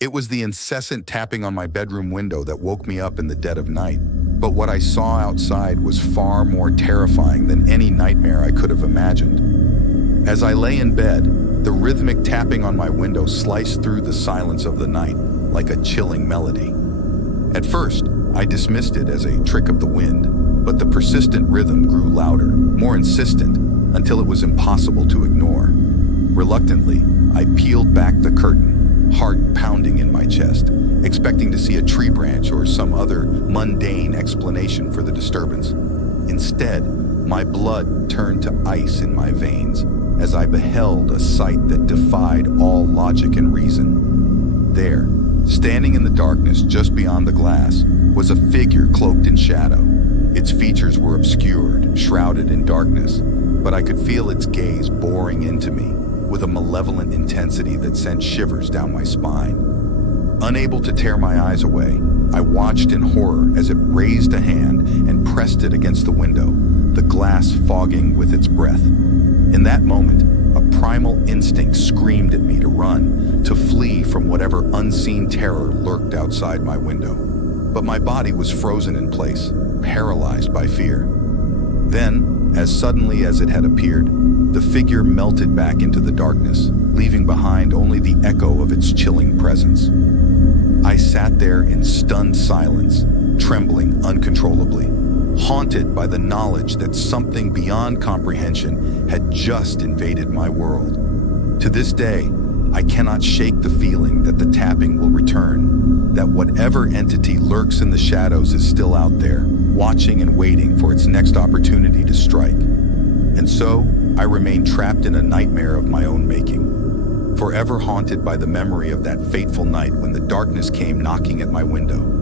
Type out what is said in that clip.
It was the incessant tapping on my bedroom window that woke me up in the dead of night. But what I saw outside was far more terrifying than any nightmare I could have imagined. As I lay in bed, the rhythmic tapping on my window sliced through the silence of the night like a chilling melody. At first, I dismissed it as a trick of the wind, but the persistent rhythm grew louder, more insistent, until it was impossible to ignore. Reluctantly, I peeled back the curtain, heart pounding in my chest, expecting to see a tree branch or some other mundane explanation for the disturbance. Instead, my blood turned to ice in my veins as I beheld a sight that defied all logic and reason. There, standing in the darkness just beyond the glass, was a figure cloaked in shadow. Its features were obscured, shrouded in darkness, but I could feel its gaze boring into me with a malevolent intensity that sent shivers down my spine. Unable to tear my eyes away, I watched in horror as it raised a hand and pressed it against the window, the glass fogging with its breath. In that moment, a primal instinct screamed at me to run, to flee from whatever unseen terror lurked outside my window. But my body was frozen in place, paralyzed by fear. Then, as suddenly as it had appeared, the figure melted back into the darkness, leaving behind only the echo of its chilling presence. I sat there in stunned silence, trembling uncontrollably, haunted by the knowledge that something beyond comprehension had just invaded my world. To this day, I cannot shake the feeling that the tapping will return, that whatever entity lurks in the shadows is still out there, watching and waiting for its next opportunity to strike. And so, I remain trapped in a nightmare of my own making, forever haunted by the memory of that fateful night when the darkness came knocking at my window.